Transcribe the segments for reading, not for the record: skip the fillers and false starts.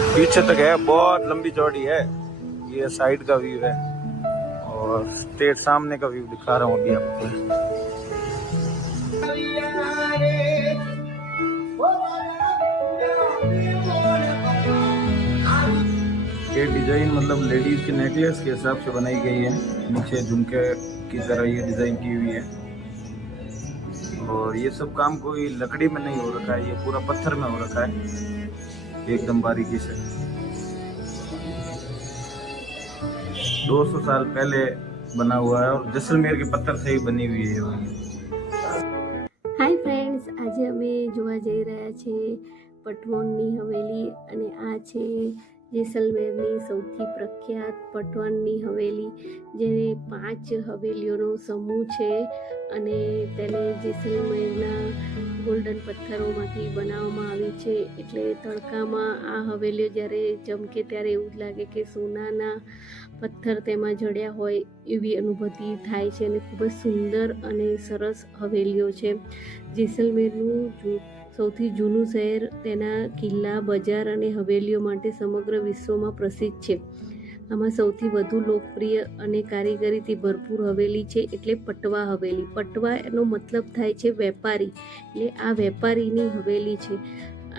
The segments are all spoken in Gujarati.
पीछे तक है, बहुत लंबी चौड़ी है। ये साइड का व्यू है और स्ट्रेट सामने का व्यू दिखा रहा हूँ अभी आपको। ये डिजाइन मतलब लेडीज के नेकलेस के हिसाब से बनाई गई है। नीचे झुमके की तरह ये डिजाइन की हुई है और ये सब काम कोई लकड़ी में नहीं हो रखा है, ये पूरा पत्थर में हो रखा है एकदम बारीकी से। 200 साल पहले बना हुआ है और जैसलमेर के पत्थर से ही बनी हुई है ये। હાય ફ્રેન્ડ્સ, આજે અમે જોવા જઈ રહ્યા છે પટવણની હવેલી અને આ છે જેસલમેરની સૌથી પ્રખ્યાત પટવણની હવેલી, જેને 5 હવેલીઓનો સમૂહ છે અને તેને જેસલમેરના ગોલ્ડન પથ્થરોમાંથી બનાવવામાં આવી છે. એટલે તડકામાં આ હવેલીઓ જ્યારે ચમકે ત્યારે એવું જ લાગે કે સોનાના પથ્થર તેમાં જડ્યા હોય એવી અનુભૂતિ થાય છે અને ખૂબ જ સુંદર અને સરસ હવેલીઓ છે. જેસલમેરનું સૌથી જૂનું શહેર તેના કિલ્લા, બજાર અને હવેલીઓ માટે સમગ્ર વિશ્વમાં પ્રસિદ્ધ છે. આમાં સૌથી વધુ લોકપ્રિય અને કારીગરીથી ભરપૂર હવેલી છે એટલે પટવા હવેલી. પટવા એનો મતલબ થાય છે વેપારી, એટલે આ વેપારીની હવેલી છે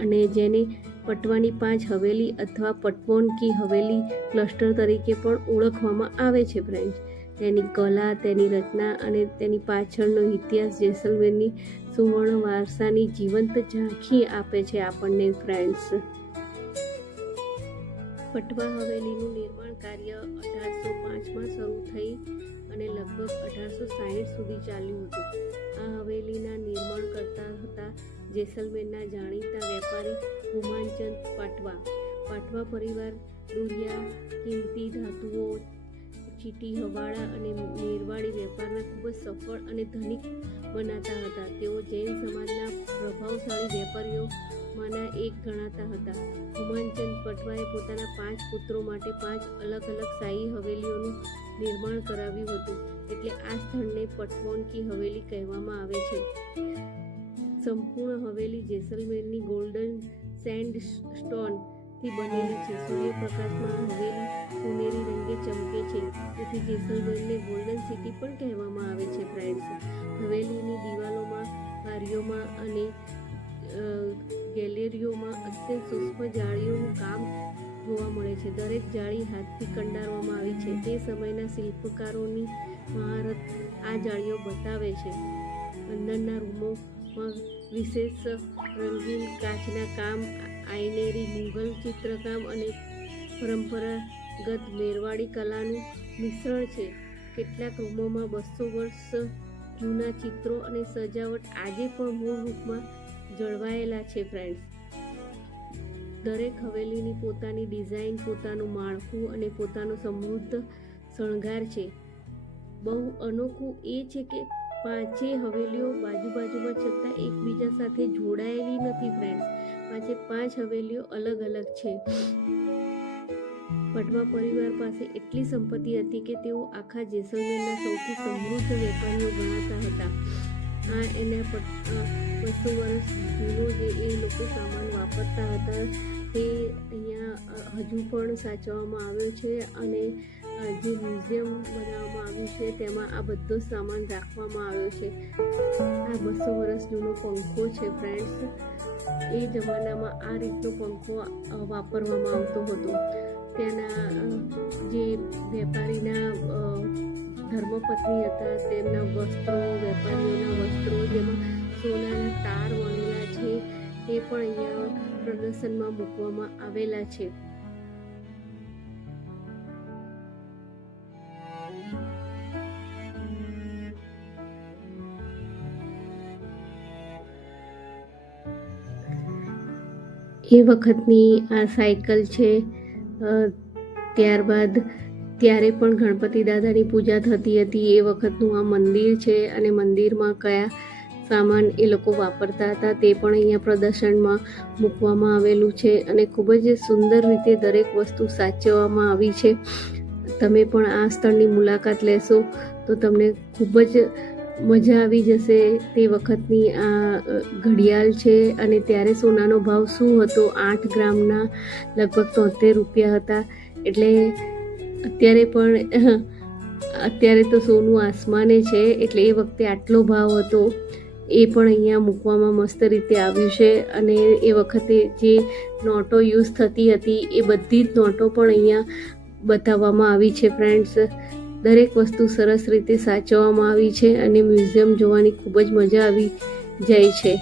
અને જેને પટવાની 5 હવેલી અથવા પટવણ કી હવેલી ક્લસ્ટર તરીકે પણ ઓળખવામાં આવે છે ફ્રેન્ડ્સ. તેની કલા, તેની રચના અને તેની પાછળનો ઇતિહાસ જેસલમેરની સુવર્ણ વારસાની જીવંત ઝાંખી આપે છે આપણને ફ્રેન્ડ્સ. પટવા હવેલીનું નિર્માણ કાર્ય 1805માં શરૂ થઈ અને લગભગ 1860 સુધી ચાલ્યું હતું. આ હવેલીના નિર્માણ કરતા હતા જેસલમેરના જાણીતા વેપારી હુમાનચંદ પાટવા. પાટવા પરિવાર દુરિયા, કિંમતી ધાતુઓ, ચીટી, હવાડા અને મેરવાડી વેપારના ખૂબ જ સફળ અને ધનિક બનાતા હતા. તેઓ જૈન સમાજના પ્રભાવશાળી વેપારીઓમાંના એક ગણાતા હતા. હુમાનચંદ પટવાએ પોતાના 5 પુત્રો માટે 5 અલગ અલગ શાહી હવેલીઓનું નિર્માણ કરાવ્યું હતું. એટલે આ સ્થળને પટવણ કી હવેલી કહેવામાં આવે છે. સંપૂર્ણ હવેલી જેસલમેરની ગોલ્ડન સેન્ડસ્ટોનથી બનેલી છે. સૂર્યપ્રકાશમાં હવેલી સોનેરી રંગે ચમકે છે, તેથી જેસલમેરને ગોલ્ડન સિટી પણ કહેવામાં આવે છે ફ્રેન્ડ્સ. હવેલીની દિવાલોમાં, બારીઓમાં અને ગેલેરીઓમાં અત્યંત સૂક્ષ્મ જાળીઓનું કામ જોવા મળે છે. દરેક જાળી હાથથી કંડારવામાં આવી છે. તે સમયના શિલ્પકારોની મહારત આ જાળીઓ બતાવે છે. અંદરના રૂમોમાં વિશેષ રંગીન કાચના કામ, આઇનેરી મુઘલ ચિત્રકામ અને પરંપરાગત મેરવાડી કલાનું મિશ્રણ છે. કેટલાક રૂમોમાં 200 વર્ષ જૂના ચિત્રો અને સજાવટ આજે પણ મૂળ રૂપમાં જળવાયેલા છે ફ્રેન્ડ્સ. દરેક હવેલીની પોતાની ડિઝાઇન, પોતાનું માળખું અને પોતાનો સમૃદ્ધ શણગાર છે. બહુ અનોખું એ છે કે 5 હવેલીઓ બાજુમાં છતાં એકબીજા સાથે જોડાયેલી નથી ફ્રેન્ડ્સ. 5 હવેલીઓ અલગ અલગ છે. પટવા પરિવાર પાસે એટલી સંપત્તિ હતી કે તેઓ આખા જેસલમેરના સૌથી સમૃદ્ધ વેપારીઓ ગણાતા હતા. આ એના 200 વર્ષ જૂનો જે એ લોકો સામાન વાપરતા હતા તે અહીંયા હજુ પણ સાચવવામાં આવ્યો છે અને જે મ્યુઝિયમ બનાવવામાં આવ્યું છે તેમાં આ બધો સામાન રાખવામાં આવ્યો છે. આ 200 વર્ષ જૂનો પંખો છે ફ્રેન્ડ્સ. એ જમાનામાં આ રીતનો પંખો વાપરવામાં આવતો હતો. તેના જે વેપારીના ધર્મપત્ની હતા તેમના વસ્ત્રો, વેપારીઓના વસ્ત્રો જેમાં સોનાના તાર વણેલા છે તે પણ અહીંયા પ્રદર્શનમાં મૂકવામાં આવેલા છે. એ વખતની આ સાયકલ છે. ત્યારબાદ ત્યારે પણ ગણપતિ દાદાની પૂજા થતી હતી. એ વખતનું આ મંદિર છે અને મંદિરમાં કયા સામાન એ લોકો વાપરતા હતા તે પણ અહીંયા પ્રદર્શનમાં મૂકવામાં આવેલું છે અને ખૂબ જ સુંદર રીતે દરેક વસ્તુ સાચવવામાં આવી છે. તમે પણ આ સ્થળની મુલાકાત લેશો તો તમને ખૂબ જ મજા આવી જશે તે વખતની આ ઘડિયાળ છે. અને ત્યારે સોનાનો ભાવ શું હતો? 8 ગ્રામના લગભગ 73 રૂપિયા હતા. એટલે અત્યારે તો સોનું આસમાને છે. એટલે એ વખતે આટલો ભાવ હતો એ પણ અહીંયા મૂકવામાં મસ્ત રીતે આવ્યું છે. અને એ વખતે જે નોટો યુઝ થતી હતી એ બધી જ નોટો પણ અહીંયા બતાવવામાં આવી છે ફ્રેન્ડ્સ. દરેક વસ્તુ સરસ રીતે સાચવવામાં આવી છે અને મ્યુઝિયમ જોવાની ખૂબ જ મજા આવી જાય છે.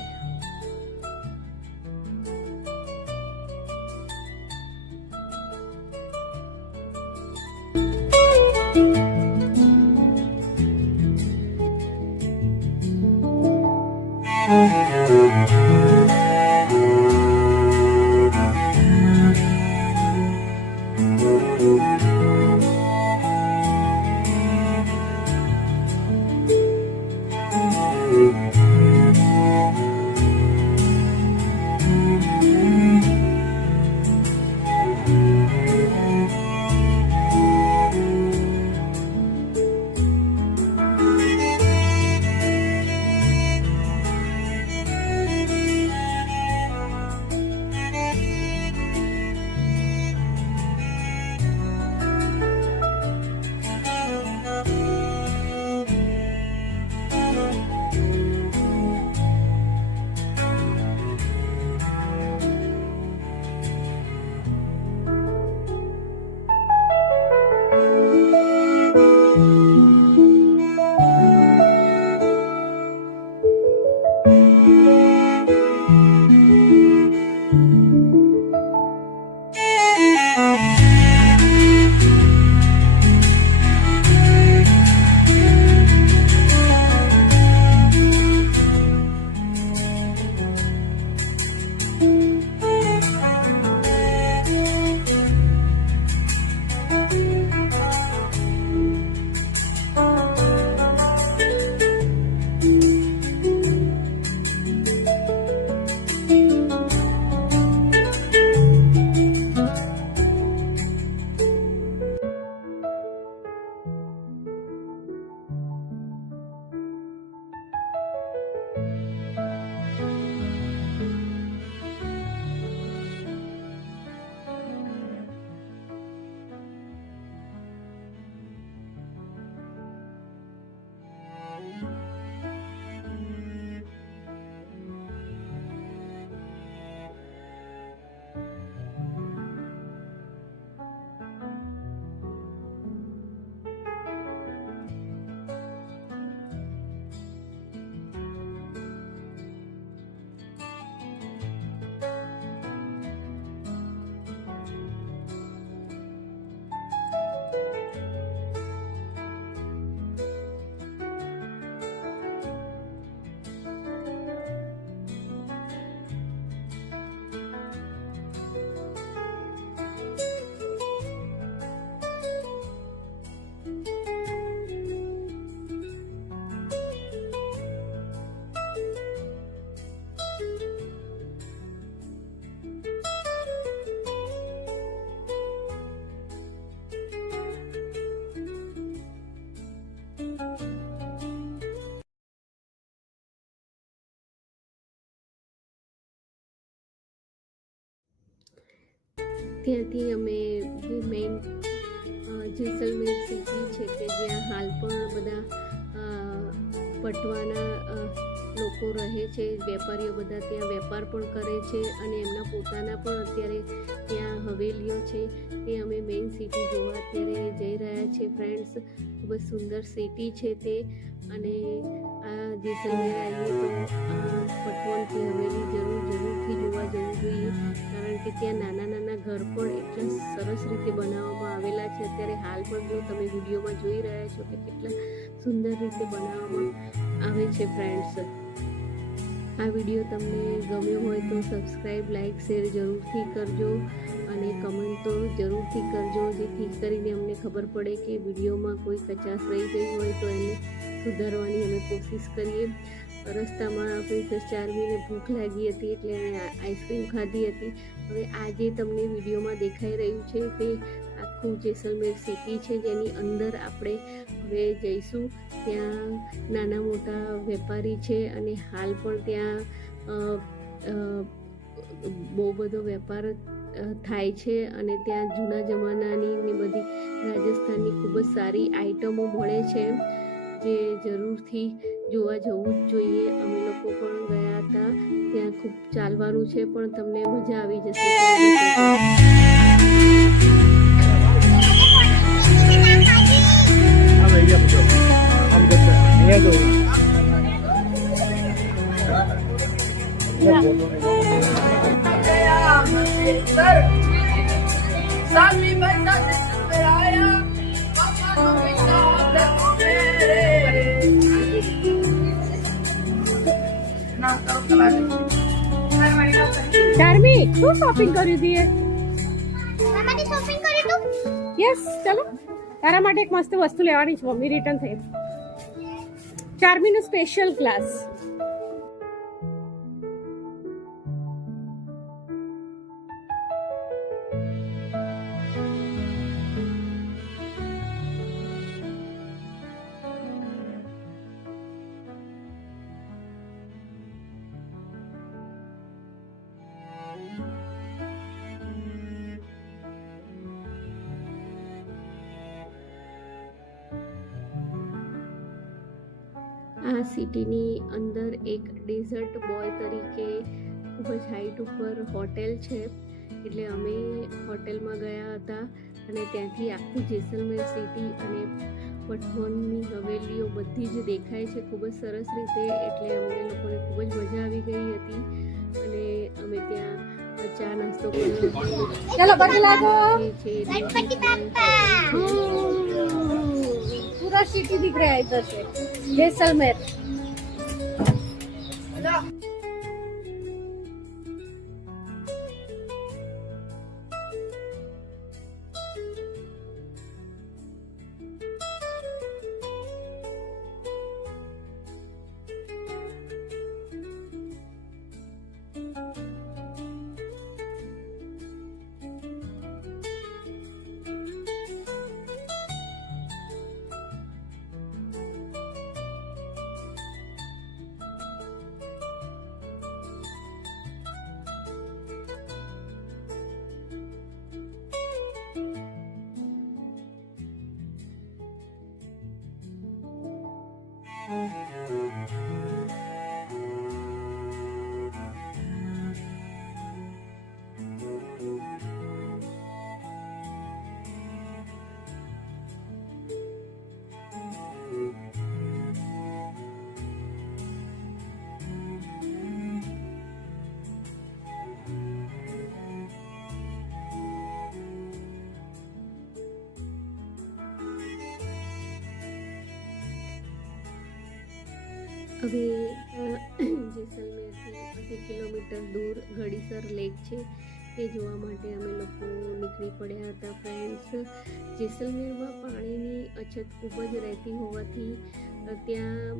ત્યાંથી અમે જે મેઇન જેસલમેર સિટી છે કે જ્યાં હાલ પણ બધા પટવાના લોકો રહે છે, વેપારીઓ બધા ત્યાં વેપાર પણ કરે છે અને એમના પોતાના પણ અત્યારે ત્યાં હવેલીઓ છે. તે અમે મેઇન સિટી જોવા અત્યારે જઈ રહ્યા છીએ ફ્રેન્ડ્સ. ખૂબ જ સુંદર સિટી છે તે. અને આ જેસલમેર આવીએ તો પટવનથી હવેલી જરૂરથી જોવા જવું જોઈએ, કારણ કે ત્યાં નાના નાના ઘર પણ એટલા સરસ રીતે બનાવવામાં આવેલા છે. અત્યારે હાલ પણ જો તમે વિડીયોમાં જોઈ રહ્યા છો કે કેટલા સુંદર રીતે બનાવવામાં આવે છે ફ્રેન્ડ્સ. આ વિડીયો તમને ગમ્યો હોય તો સબસ્ક્રાઈબ, લાઈક, શેર જરૂરથી કરજો અને કમેન્ટ તો જરૂરથી કરજો, જેથી કરીને અમને ખબર પડે કે વિડીયોમાં કોઈ કચાશ રહી ગઈ હોય તો એને સુધારવાની અમે કોશિશ કરીએ. રસ્તામાં પ્રિન્સેસ ચાર્મીને ભૂખ લાગી હતી એટલે એણે આઈસ્ક્રીમ ખાધી હતી. હવે આ જે તમને વિડીયોમાં દેખાઈ રહ્યું છે તે આખું જેસલમેર સિટી છે, જેની અંદર આપણે હવે જઈશું. ત્યાં નાના મોટા વેપારી છે અને હાલ પણ ત્યાં બહુ બધો વેપાર થાય છે અને ત્યાં જૂના જમાનાની ને બધી રાજસ્થાનની ખૂબ જ સારી આઈટમો મળે છે, જે જરૂરથી જોવા જવું જ જોઈએ. અમે લોકો પણ ગયા હતા. ત્યાં ખૂબ ચાલવાનું છે પણ તમને મજા આવી જશે. ચાર્મી, શું શોપિંગ કરી દીએ? યસ, ચલો. તારા માટે એક મસ્ત વસ્તુ લેવાની છે. મમ્મી રિટર્ન થઈ. ચાર્મીનું સ્પેશિયલ ક્લાસ. આ સિટીની અંદર એક ડેઝર્ટ બોય તરીકે ખૂબ જ હાઈટ ઉપર હોટેલ છે, એટલે અમે હોટેલમાં ગયા હતા અને ત્યાંથી આખું જેસલમેર સિટી અને પઠોનની હવેલીઓ બધી જ દેખાય છે ખૂબ જ સરસ રીતે. એટલે અમને લોકોને ખૂબ જ મજા આવી ગઈ હતી અને અમે ત્યાં ચા નાસ્તો કર્યો. ચલો બદલાવો पूरा सिटी दिख रहा है इधर से जैसलमेर. હવે જેસલમેરથી 2 કિલોમીટર દૂર ઘડીસર લેક છે, તે જોવા માટે અમે લોકો નીકળી પડ્યા હતા. ફ્રેન્ડ્સ, જેસલમેરમાં પાણીની અછત ખૂબ જ રહેતી હોવાથી ત્યાં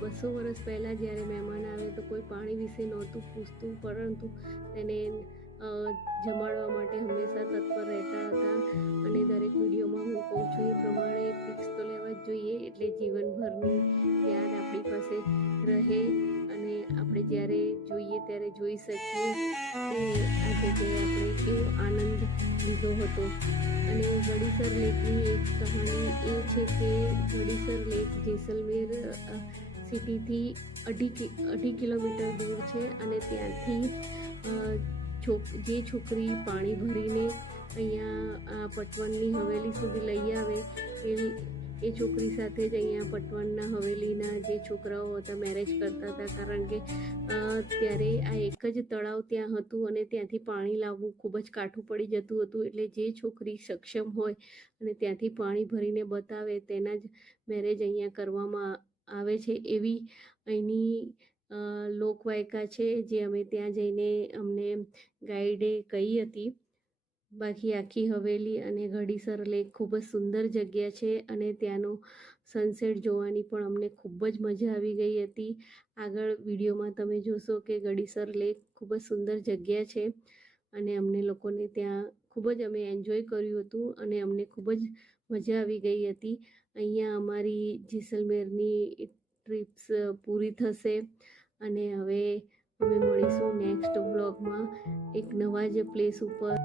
200 વર્ષ પહેલાં જ્યારે મહેમાન આવે તો કોઈ પાણી વિશે નહોતું પૂછતું, પરંતુ તેને જમાડવા માટે હંમેશા તત્પર રહેતા હતા. અને દરેક વિડીયોમાં હું કહું છું એ પ્રમાણે પિક્સ તો લેવા જ જોઈએ, એટલે જીવનભરની યાદ આપણી પાસે રહે અને આપણે જ્યારે જોઈએ ત્યારે જોઈ શકીએ કે આ જગ્યાએ આપણે કેવો આનંદ લીધો હતો. અને ઘડીસર લેકની એક કહાની એ છે કે ઘડીસર લેક જેસલમેર સિટીથી 2.5 કિલોમીટર દૂર છે અને ત્યાંથી જે છોકરી પાણી ભરીને અહીંયા પટવનની હવેલી સુધી લઈ આવે એ છોકરી સાથે જ અહીંયા પટવનના હવેલીના જે છોકરાઓ હતા મેરેજ કરતા હતા, કારણ કે ત્યારે આ એક જ તળાવ ત્યાં હતું અને ત્યાંથી પાણી લાવવું ખૂબ જ કાઠું પડી જતું હતું. એટલે જે છોકરી સક્ષમ હોય અને ત્યાંથી પાણી ભરીને બતાવે તેના જ મેરેજ અહીંયા કરવામાં આવે છે, એવી અહીંની લોકવાયકા છે, જે અમે ત્યાં જઈને અમને ગાઈડે કહી હતી. બાકી આખી હવેલી અને ઘડીસર લેક ખૂબ જ સુંદર જગ્યા છે અને ત્યાંનો સનસેટ જોવાની પણ અમને ખૂબ જ મજા આવી ગઈ હતી. આગળ વિડીયોમાં તમે જોશો કે ગડીસર લેક ખૂબ જ સુંદર જગ્યા છે અને અમને લોકોને ત્યાં ખૂબ જ અમે એન્જોય કર્યું હતું અને અમને ખૂબ જ મજા આવી ગઈ હતી. અહીંયા અમારી જેસલમેરની ટ્રીપ્સ પૂરી થશે અને હવે અમે મળીશું નેક્સ્ટ બ્લોગમાં એક નવા જ પ્લેસ ઉપર.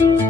છે.